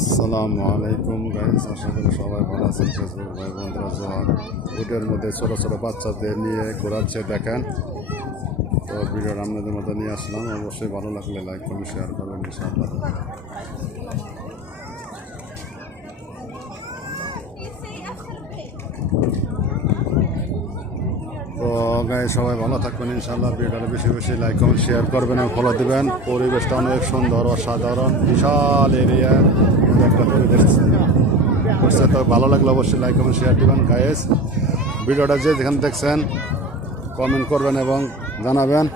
আসসালামু আলাইকুম গাইস, আশা করি সবাই ভালো আছেন। ফেসবুক ভাই বন্ধুরা যখন ভিডিওর মধ্যে ছোটো ছোটো বাচ্চাদের নিয়ে ঘোরাচ্ছে দেখেন, তো ভিডিওটা আপনাদের মধ্যে নিয়ে আসলাম। অবশ্যই ভালো লাগলে লাইক করুন, শেয়ার করবেন ইনশাআল্লাহ। তো গাইস সবাই ভালো থাকবেন ইনশাআল্লাহ। ভিডিওটা বেশি বেশি লাইক কমেন্ট শেয়ার করবেন এবং ফলো দিবেন। পরিবেশটা অনেক সুন্দর অসাধারণ, বিশাল এরিয়া একটা পরিবেশ করছে। তো ভালো লাগলে অবশ্যই লাইক কমেন্ট শেয়ার দিবেন গাইস। ভিডিওটা যে যেখানে দেখছেন কমেন্ট করবেন এবং জানাবেন।